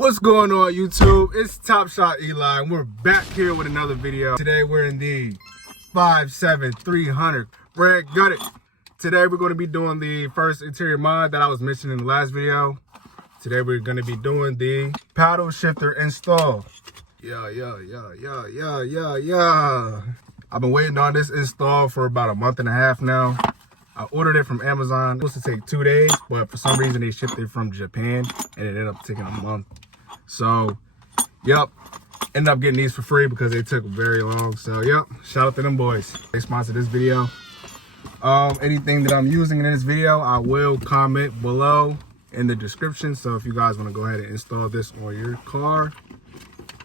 What's going on, YouTube? It's Top Shot Eli, and we're back here with another video. Today we're in the 5.7 300 red gutted. Today we're going to be doing the first interior mod that I was mentioning in the last video. Today we're going to be doing the paddle shifter install. Yeah. I've been waiting on this install for about a month and a half now. I ordered it from Amazon. It was supposed to take 2 days, but for some reason they shipped it from Japan and it ended up taking a month. So, yep, ended up getting these for free because they took very long. So, yep, shout out to them boys. They sponsored this video. Anything that I'm using in this video, I will comment below in the description. So if you guys want to go ahead and install this on your car,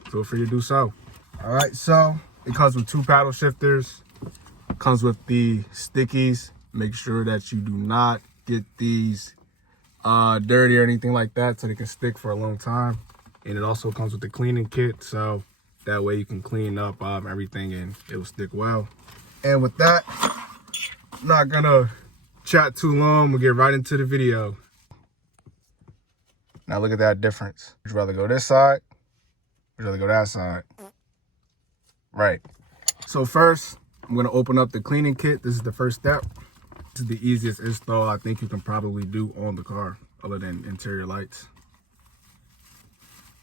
feel free to do so. All right, so it comes with 2 paddle shifters. It comes with the stickies. Make sure that you do not get these dirty or anything like that so they can stick for a long time. And it also comes with the cleaning kit, so that way you can clean up everything and it will stick well. And with that, I'm not gonna chat too long. We'll get right into the video. Now look at that difference. Would you rather go this side? Would you rather go that side? Right. So first, I'm gonna open up the cleaning kit. This is the first step. This is the easiest install I think you can probably do on the car, other than interior lights.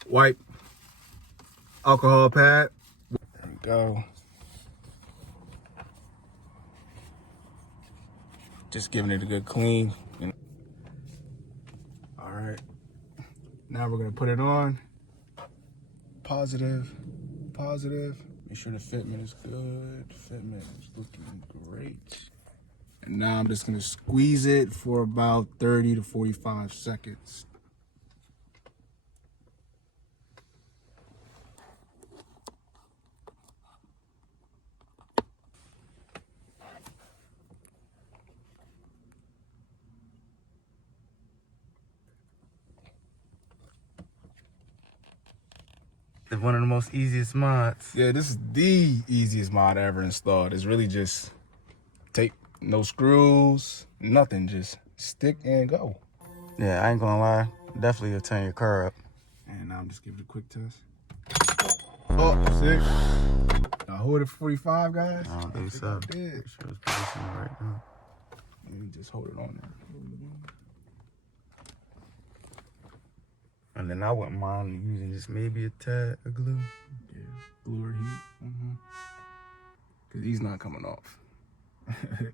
Wipe, alcohol pad. There we go. Just giving it a good clean. All right. Now we're gonna put it on. Positive. Make sure the fitment is good. Fitment is looking great. And now I'm just gonna squeeze it for about 30 to 45 seconds. It's one of the most easiest mods. Yeah, this is the easiest mod I ever installed. It's really just tape. No screws, nothing, just stick and go. Yeah, I ain't gonna lie. Definitely will turn your car up. And now I'm just giving it a quick test. Oh, sick. I hold it for 45, guys. I don't think so. I did. Make sure it's positioned right now. Let me just hold it on there. And then I wouldn't mind using just maybe a tad of glue. Yeah, glue or heat. Because he's not coming off.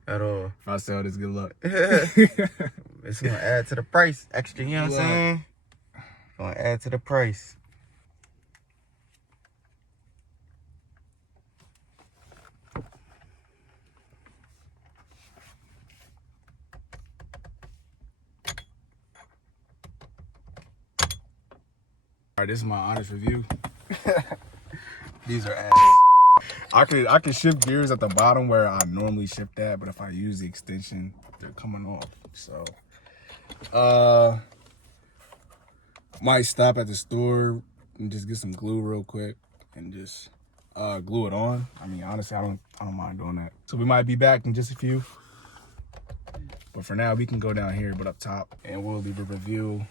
At all. If I sell this, good luck. It's gonna add to the price. Extra, you know what I'm saying? Gonna add to the price. All right, this is my honest review. These are ass. I can shift gears at the bottom where I normally shift at, but if I use the extension, they're coming off. So, might stop at the store and just get some glue real quick and just glue it on. I mean, honestly, I don't mind doing that. So we might be back in just a few. But for now, we can go down here, but up top, and we'll leave a review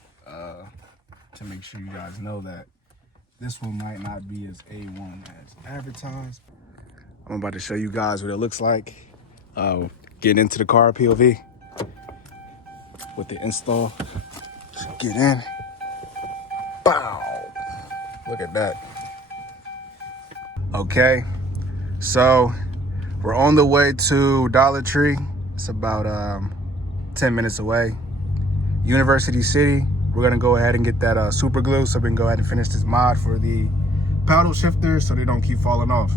to make sure you guys know that this one might not be as A1 as advertised. I'm about to show you guys what it looks like. Getting into the car POV with the install. Just get in. Bow. Look at that. Okay, so we're on the way to Dollar Tree. It's about 10 minutes away. University City. We're gonna go ahead and get that super glue so we can go ahead and finish this mod for the paddle shifters so they don't keep falling off.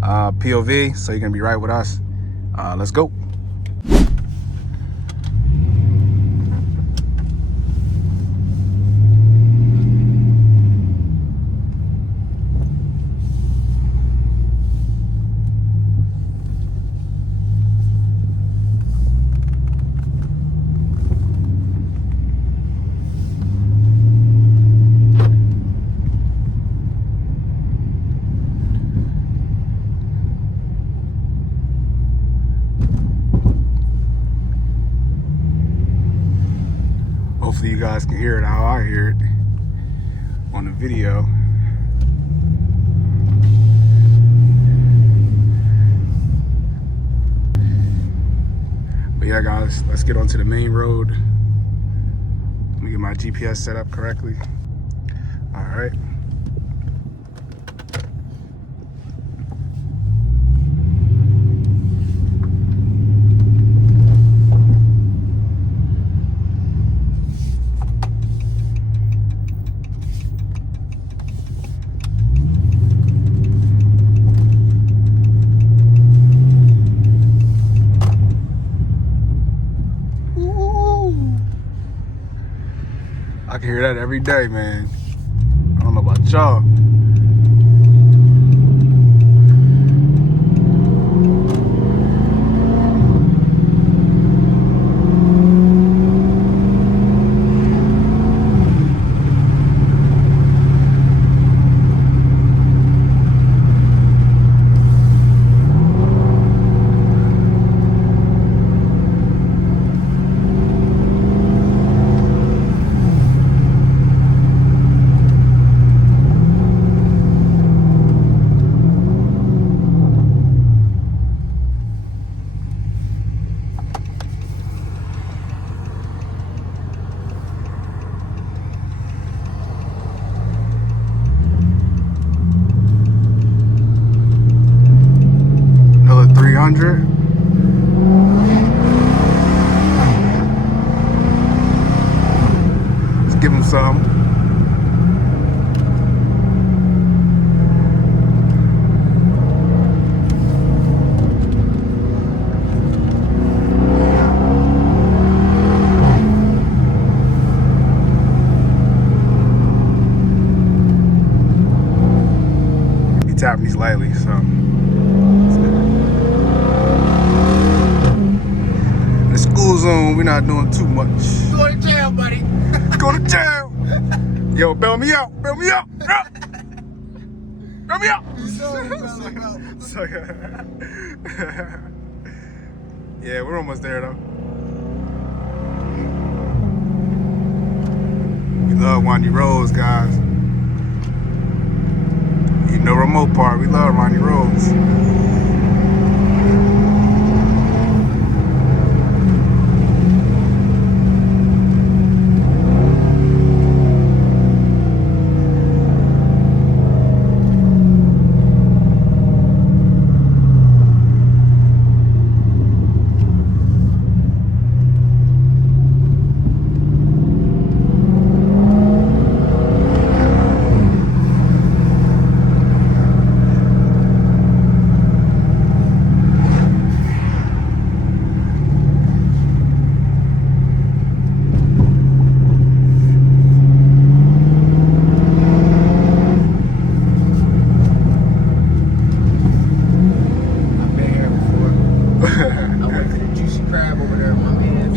POV, so you're gonna be right with us. Let's go. Hopefully you guys can hear it how I hear it. on the video. But yeah, guys, let's get onto the main road. Let me get my GPS set up correctly. All right. I can hear that every day, man. I don't know about y'all. Another 300. Let's give him some. Be tapping these lightly, so. In the school zone, we're not doing too much. Go to jail, buddy. Go to jail. Yo, bail me out. Bail me out. Bail me out. So, yeah, we're almost there, though. We love windy roads, guys. Even the remote part, we love windy roads.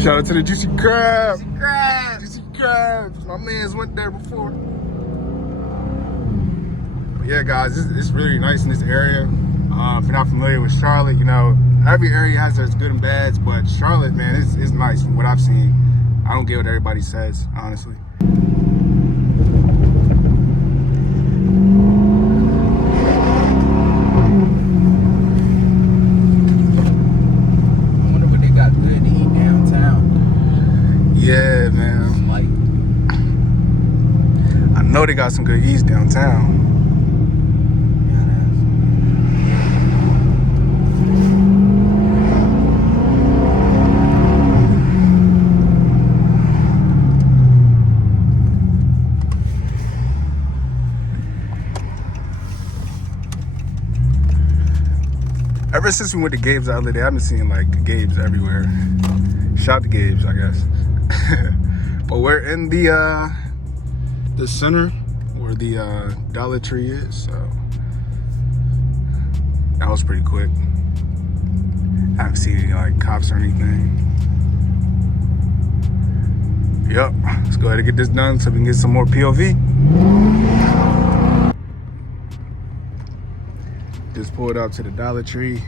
Shout out to the Juicy Crab. Juicy crab. Juicy Crabs. My mans went there before. But yeah, guys, it's really nice in this area. If you're not familiar with Charlotte, you know, every area has its good and bads, but Charlotte, man, it's nice from what I've seen. I don't get what everybody says, honestly. Yeah, man. I know they got some good eats downtown. Ever since we went to Gabe's the other day, I've been seeing like Gabe's everywhere. Shout out to Gabe's, I guess. But we're in the center where the Dollar Tree is, so that was pretty quick. I haven't seen any like cops or anything. Yep, let's go ahead and get this done so we can get some more POV. Just pulled up to the Dollar Tree.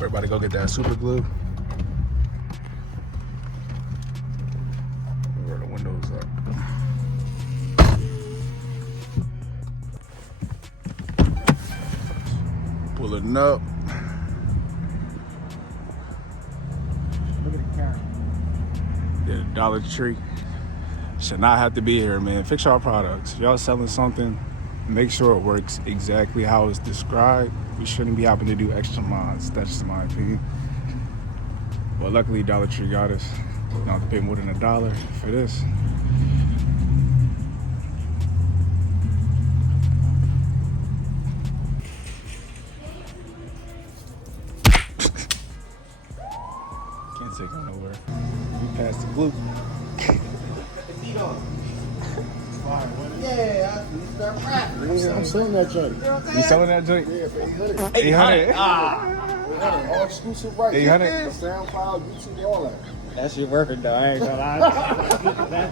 We're about to go get that super glue. Roll the windows up. Pulling up. Look at the camera. Yeah, Dollar Tree. Should not have to be here, man. Fix our products. If y'all selling something, make sure it works exactly how it's described. We shouldn't be having to do extra mods. That's just my opinion. Well, luckily Dollar Tree got us. You don't have to pay more than $1 for this. Can't take it nowhere. We passed the glue. Yeah, you start rapping. I'm selling that joint. You selling that joint? Yeah, for 800. 800. All exclusive rights. 800? SoundCloud, YouTube, all that. That shit working though. I ain't gonna lie. That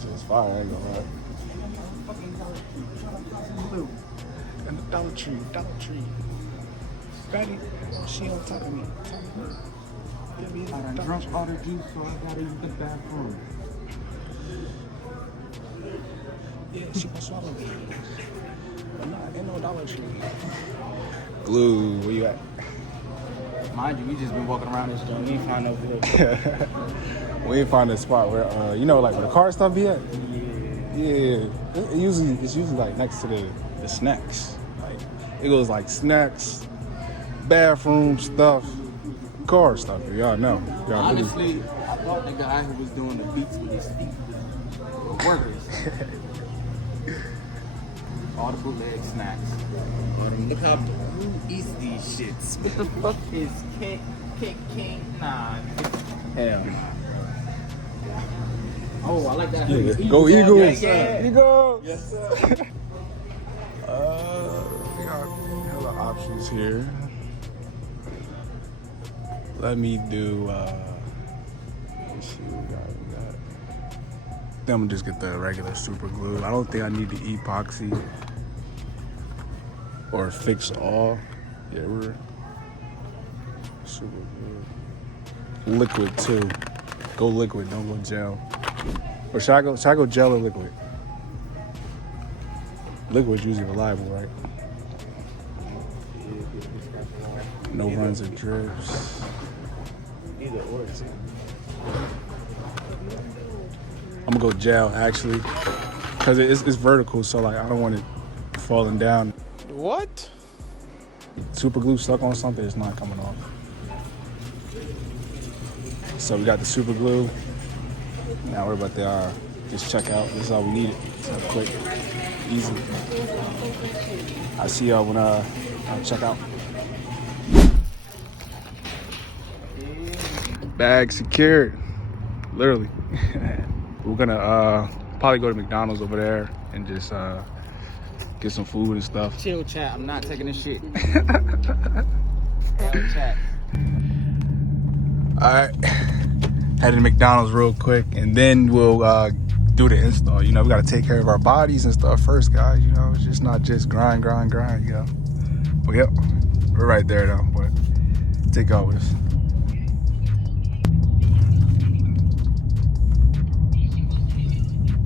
shit was fire. I ain't gonna lie. And the Dollar Tree. Betty, she on top of me. I done drunk all the juice, so I gotta use the bathroom. Yeah, she gonna swallow me. But nah, ain't no Dollar Tree. Glue, where you at? Mind you, we just been walking around this joint. We ain't find no video. We ain't find a spot where, you know, like where the car stuff be at? Yeah. It's usually like next to the snacks. Like, it goes like snacks, bathroom stuff, car stuff. Y'all know. Y'all Honestly, I thought the guy who was doing the beats with his feet was workers. All the bootleg snacks. Look how who eats these shits? What the fuck is cake? Nah. Hell. Oh, I like that. Yeah. Go Eagles. Yeah. Eagles. Yes, sir. We got hella options here. Let me do, let's see what we got. Then I'm gonna just get the regular super glue. I don't think I need the epoxy or fix all. Yeah, we're super glue. Liquid too. Go liquid, don't go gel. Or should I go gel or liquid? Liquid's usually reliable, right? No runs or drips. Either or. I'm gonna go gel actually, cause it's vertical, so like I don't want it falling down. What? Super glue stuck on something, it's not coming off. So we got the super glue. Now we're about to just check out. This is all we needed. So quick, easy. I'll see y'all when I check out. Bag secured, literally. We're gonna probably go to McDonald's over there and just get some food and stuff. Chill, chat. I'm not taking this shit. Chill, chat. All right, head to McDonald's real quick, and then we'll do the install. You know, we gotta take care of our bodies and stuff first, guys. You know, it's just not just grind. You know. But yep, we're right there though. But take out with us.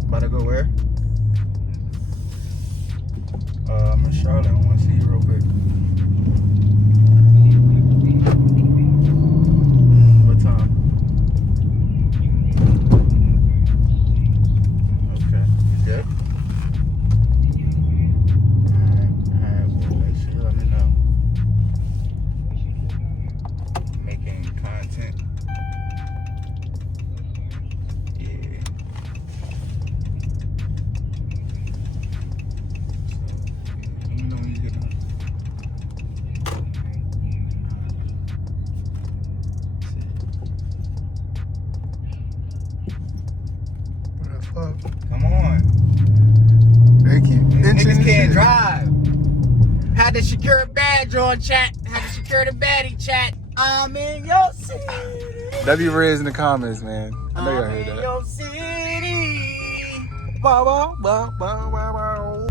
About to go where? I'm in Charlotte. I want to see you real quick. What time? Okay. You good? Alright. Well, make sure you let me know. Making content. Yeah. Let me know when you get done. What the fuck? Come on. Thank you. Niggas can't drive. Had to secure a badge on chat. Had to secure the baddie chat. I'm in your city. W Riz in the comments, man. I know y'all I'm heard in that. your city. Bow, bow, bow, bow, bow, bow.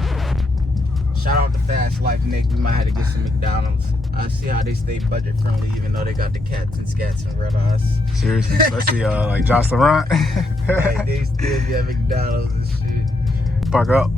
Shout out to Fast Life Nick. We might have to get some McDonald's. I see how they stay budget friendly, even though they got the cats and scats and red eyes. Seriously, especially like Josh Laurent. Like they still be at McDonald's and shit. Park up.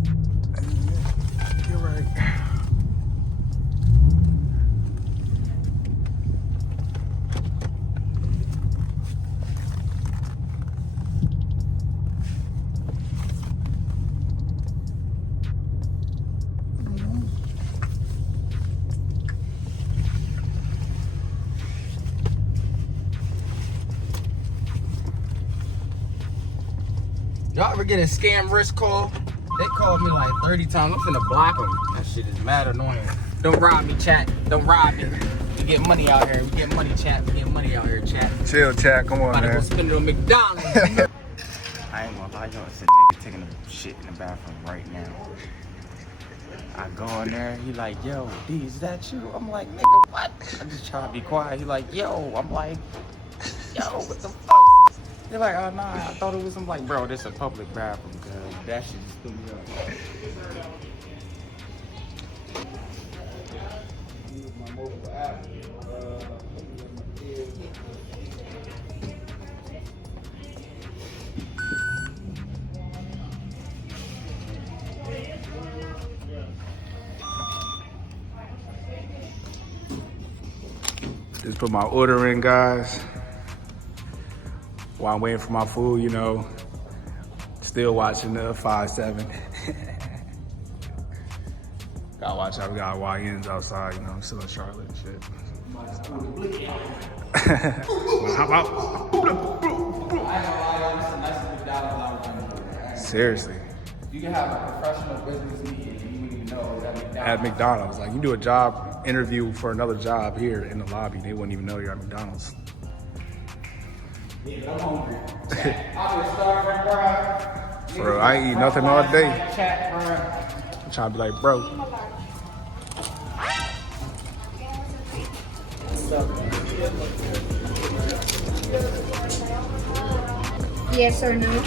Y'all ever get a scam risk call? They called me like 30 times. I'm finna block them. That shit is mad annoying. Don't rob me, chat. Don't rob me. We get money out here. We get money, chat. We get money out here, chat. Chill, chat. Come on, About man. to go spend it on McDonald's. I ain't gonna lie, yo, it's a nigga taking a shit in the bathroom right now. I go in there, he like, yo, D, is that you? I'm like, nigga, what? I just try to be quiet. He like, yo, I'm like, yo, what the fuck? They're like, oh, nah, I thought it was, I'm like, bro, this a public bathroom, cuz that shit just threw me up. Just put my order in, guys. While I'm waiting for my food, you know, still watching the 5.7. Gotta watch out, we got YNs outside, you know, I'm still in Charlotte and shit. How about? Seriously. You can have a professional business meeting and you wouldn't even know that McDonald's. At McDonald's, like you do a job interview for another job here in the lobby, they wouldn't even know you're at McDonald's. Yeah, I'm hungry. I'm just starving, bro. Bro, I ain't eat nothing all day. Chat, bro. I'm trying to be like, bro. Yes or no?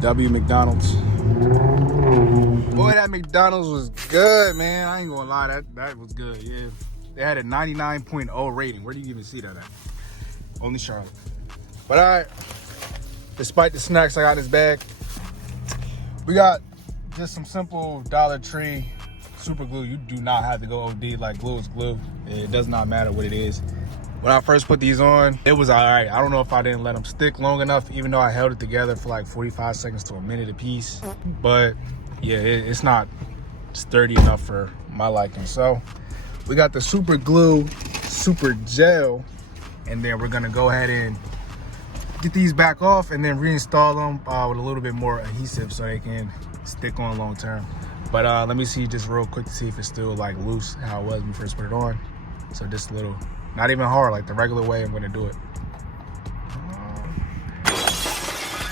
W McDonald's. Boy, that McDonald's was good, man. I ain't gonna lie, that was good, yeah. They had a 99.0 rating. Where do you even see that at? Only Charlotte. But all right, despite the snacks I got in this bag, we got just some simple Dollar Tree super glue. You do not have to go OD, like glue is glue. It does not matter what it is. When I first put these on, it was all right. I don't know if I didn't let them stick long enough, even though I held it together for like 45 seconds to a minute a piece. But yeah, it's not sturdy enough for my liking. So we got the super glue, super gel, and then we're gonna go ahead and get these back off and then reinstall them with a little bit more adhesive so they can stick on long term. But let me see just real quick to see if it's still like loose how it was when we first put it on. So just a little, not even hard, like the regular way I'm gonna do it.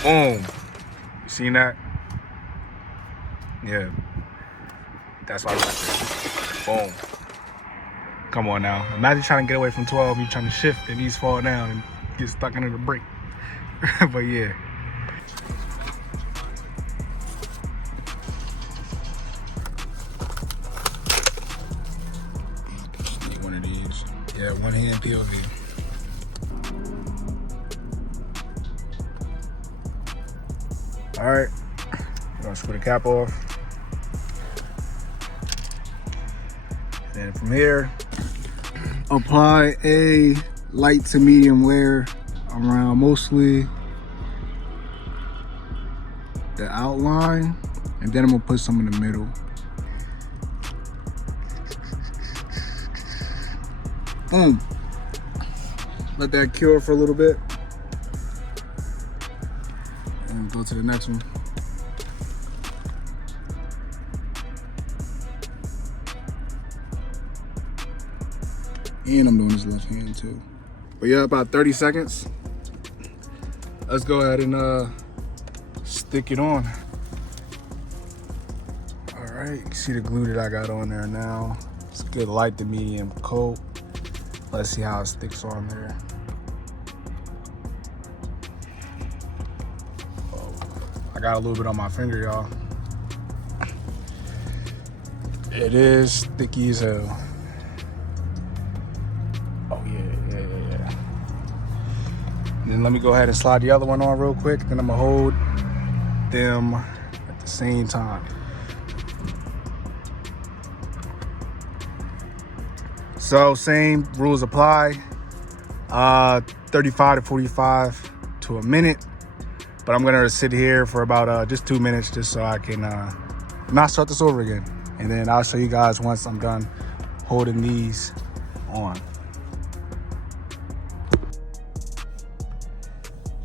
Boom. You seen that? Yeah. That's why I got this. Boom. Come on now. Imagine trying to get away from 12, you trying to shift and these fall down and get stuck under the brake. But yeah. Need one of these. Yeah, one hand POV. All right, we're gonna screw the cap off. And from here, apply a light to medium layer around mostly the outline, and then I'm gonna put some in the middle. Boom. Let that cure for a little bit. And go to the next one. And I'm doing this left hand too. But yeah, about 30 seconds. Let's go ahead and stick it on. All right, you can see the glue that I got on there now. It's a good light to medium coat. Let's see how it sticks on there. Oh, I got a little bit on my finger, y'all. It is sticky as hell. Oh yeah. And then let me go ahead and slide the other one on real quick. Then I'm gonna hold them at the same time. So same rules apply. 35 to 45 to a minute. But I'm gonna sit here for about just 2 minutes just so I can not start this over again. And then I'll show you guys once I'm done holding these on.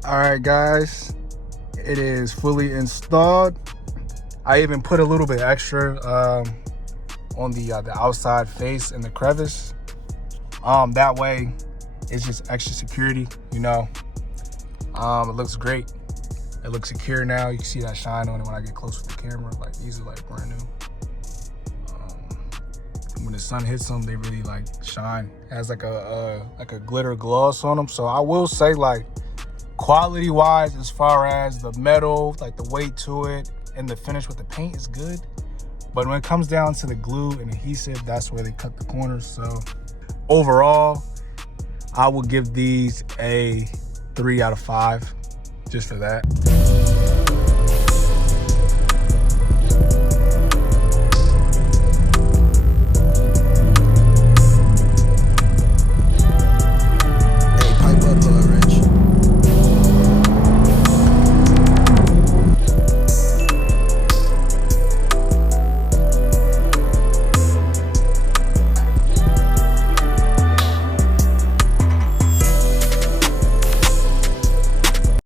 All right, guys, it is fully installed. I even put a little bit extra on the outside face and the crevice. That way, it's just extra security, you know. It looks great. It looks secure now. You can see that shine on it when I get close with the camera. Like, these are like brand new. When the sun hits them, they really like shine. It has like a glitter gloss on them. So I will say, like, quality wise, as far as the metal, like the weight to it and the finish with the paint is good. But when it comes down to the glue and adhesive, that's where they cut the corners. So overall, I will give these a 3 out of 5 just for that.